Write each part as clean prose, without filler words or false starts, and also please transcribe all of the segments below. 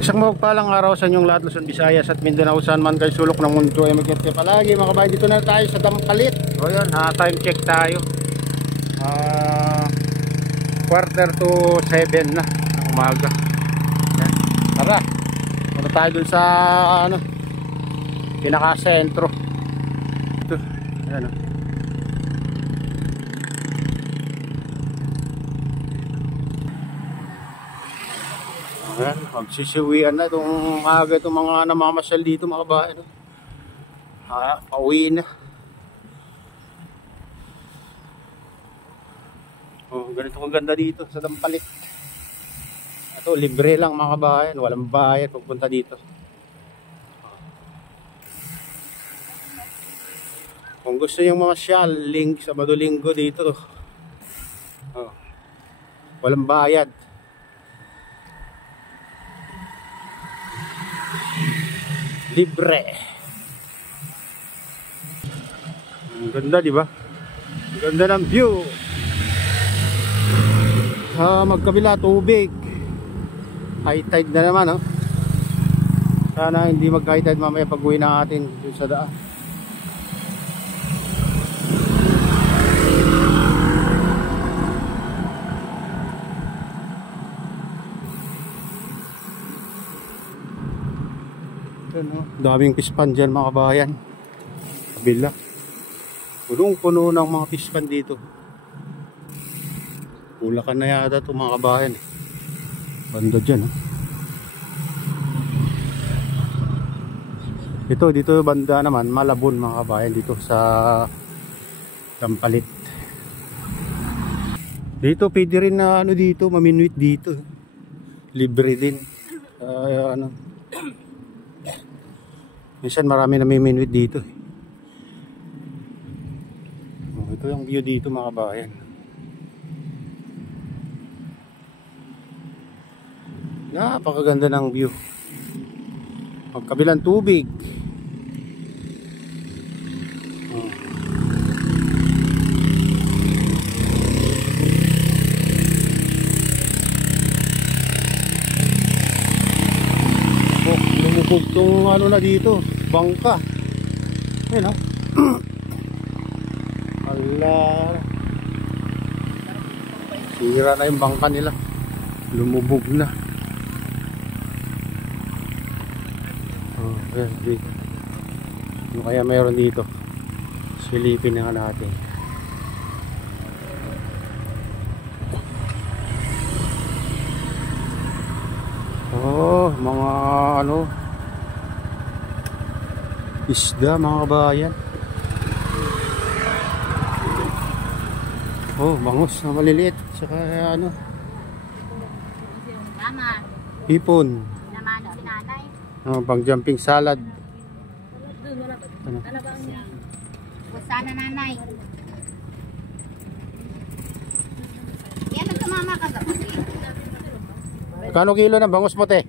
Isang mapagpalang araw sa inyong lahat, Luzon, Visayas at Mindanao, saan man kayo sulok ng mundo ay mag-ingat kayo palagi mga kabayan. Dito na tayo sa Dampalit. O yun, time check tayo. 6:45 na ng umaga. Yan. Tara, punta tayo dun sa pinaka-sentro. Ito, ayan o. Ayan, magsisiwian na itong maaga itong mga namamasyal dito mga kabayan. Pauwi na. Oh, ganito kong ganda dito sa Dampalit. Ito, libre lang mga kabayan, walang bayad pagpunta dito. Kung gusto nyo mamasyal, link sa Sabado-Linggo dito. Oh, walang bayad. Libre. Ang ganda, di ba? Ang ganda ng view. Magkabila tubig. High tide na naman, oh. Sana hindi mag-high tide mamaya pag-uwi natin dun sa daan. Daming pispan dyan mga kabayan. Kabila, punong-puno ng mga pispan dito. Bulacan na yata ito mga kabayan. Banda dyan, oh. Dito banda naman Malabon mga kabayan, dito sa Dampalit. Dito pwede rin na dito maminwit dito. Libre din. Minsan marami namiminwit dito. Ito yung view dito mga kabayan. Napakaganda ng view. Magkabilang tubig. Lumubog tong na dito, bangka. Ayun, oh. Ala. Sira na yung bangka nila. Lumubog na. Ano kaya mayroon dito? Silipin na natin. Oh, mga isda mga kabayan. Oh, bangus na maliliit. Saka hipon. Pang jumping salad. Sana nanay. Yan ang tumama ka ba? Kano kilo ng bangus mo, te?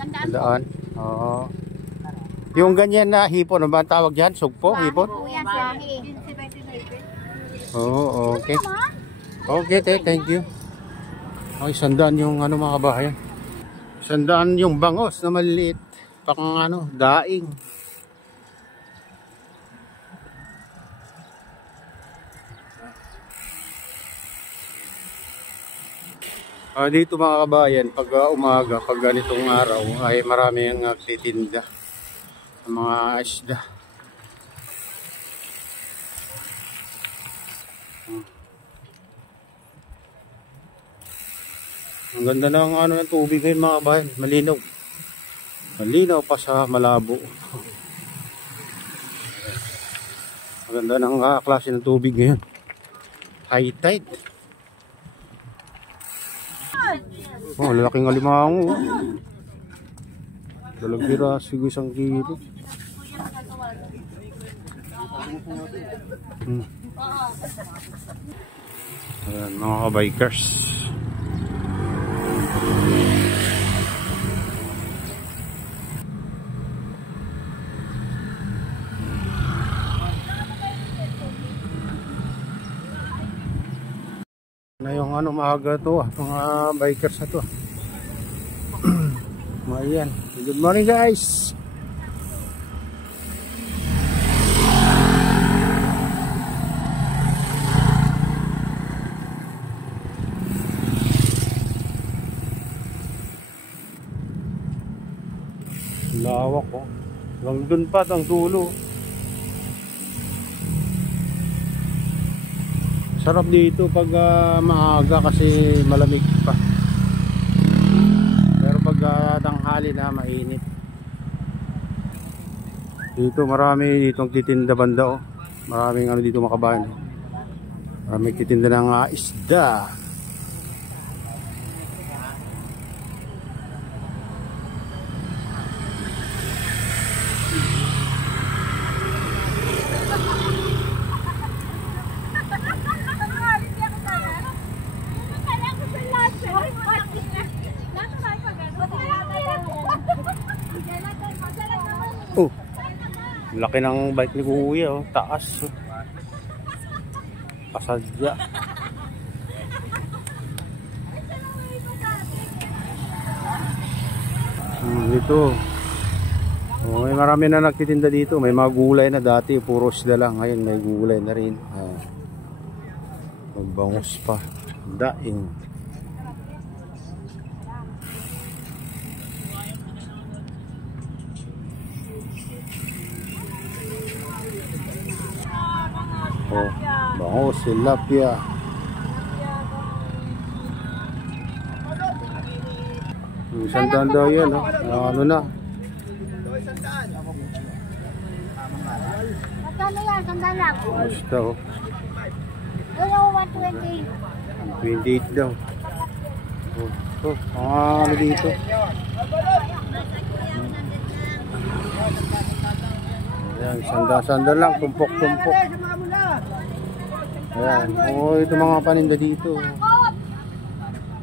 Tandaan. Oo. Yung ganyan na hipon, ano ba ang tawag dyan? Sugpo? Hipon? Oo, okay. Okay, te, thank you. Okay, 100 yung mga kabayan. 100 yung bangus na maliliit. Pang daing. Dito mga kabayan, pag umaga, pag ganitong araw, ay marami ang nagtitinda ng mga isda. Ang ganda ng ng tubig ngayon mga kabayan, malinaw. Malinaw pa sa malabo. Ang ganda ng klase ng tubig ngayon. High tide. Oh, lalaking alimango. Dalagbira, siguro 1 kilo. Ayan, mga kabikers. na yung maaga to, mga bikers na to. Ayan. Good morning guys. Lawak oh. Hanggang dun pa ang dulo. Sarap dito pag maaga kasi malamig pa. Pero pag tanghali na mainit. Dito marami ditong titinda banda oh. Maraming ano dito makabayan. Maraming titinda ng isda. Oh, laki ng bike ni Kuya oh, taas oh. Pasadya. Dito. Oh, may marami na nagtitinda dito. May mga gulay na dati, puro isda lang. Ngayon may gulay na rin. Magbangus pa. Daing. Oh, bangus, tilapia. Sandaan daw yan, oh. Ano na? Magkano yan? Sandaan lang. Basta, oh. Ano, 120. 28 daw. Oh, ano dito? Ayan, sandal lang, tumpok-tumpok. Ayan, oh, ito mga paninda dito.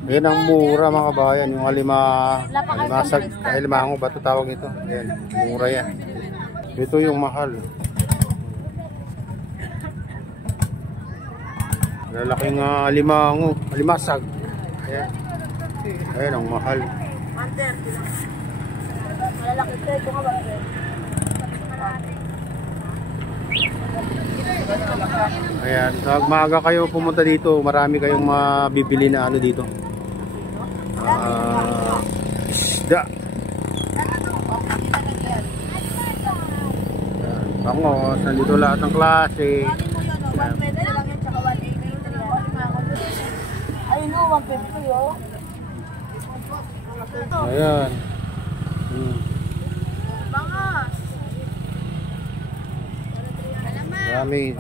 Ayan ang mura mga kabayan, yung alimasag, alimango ba ito tawag ito? Ayan, mura yan. Ito yung mahal. Lalaking alimango, alimasag. Ayan. Ayan ang mahal. Ayan, pag maaga kayo pumunta dito, marami kayong mabibili na ano dito. Isda. Bangos, nandito lahat ng klase. Ayan. Dami.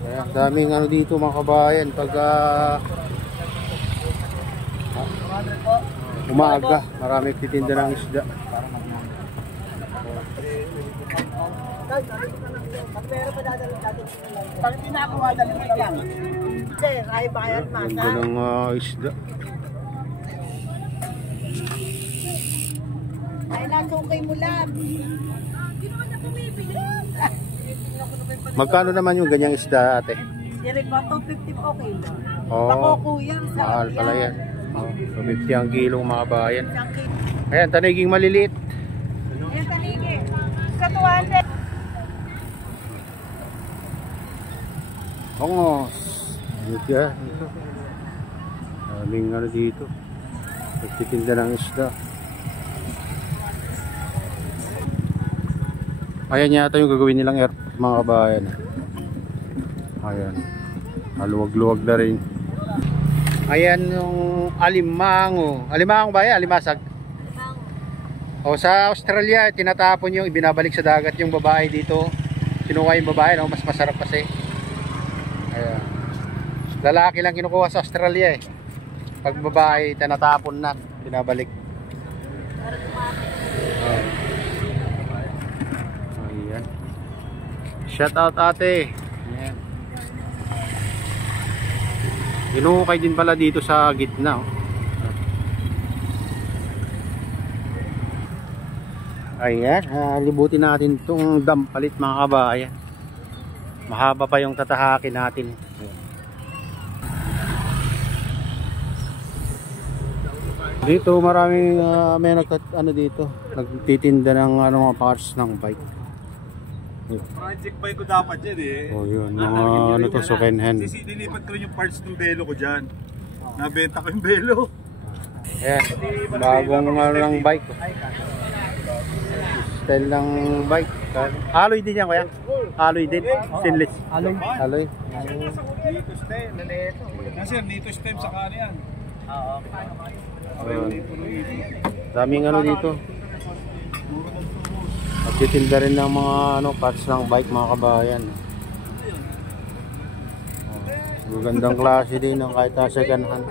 Ayan, daming ano dito mga kabayan pag umaga, marami titinda ng isda. Pag hindi na ako madali na lang. Sir, ay bayan mata. Ganda ng isda. Ay, nasukay mo lang. Magkano naman yung ganyang isda ate? Direk ba 250 po kilo? Oh, Bako kuya, mahal pala yan. Oh, 250 ang kilo mga kabayan. Ayan, taniging maliliit. Ayan, tanigi. Sa 200. Bangos. Dito. Daming ano dito. Nagtitinda ng isda. Ayan yata yung gagawin nilang air mga kabayan. Ayan. Haluwag-luwag na rin. Ayan yung alimango. Alimango ba yan? Alimasag? O sa Australia, tinatapon yung ibinabalik sa dagat yung babae dito. Kinuha yung babae, no? Mas masarap kasi. Ayan. Lalaki lang kinukuha sa Australia eh. Pag babae, tinatapon na. Binabalik. Ayan. Shout out ate. Ayan. Inuukay din pala dito sa gitna. Ayan, libutin natin itong dampalit mga kabayan. Mahaba pa yung tatahakin natin. Ayan. Dito maraming may ano dito, nagtitinda ng mga parts ng bike. Project bike ko dapat yan eh. Oh, yun. Mga ano to, second hand. Kasi dilipat ko rin yung parts ng belo ko dyan. Nabenta ko yung belo. Ayan, bagong ano ng bike. Style ng bike. Alloy din yan, kuya? Alloy din? Stainless? Alloy? Alloy? Nito stem, nalito. Kasi nito stem sa kanya yan. Daming ano dito. Nagtitinda rin ng mga ano, parts ng bike, mga kabayan. Magandang klase din ng kahit second hand.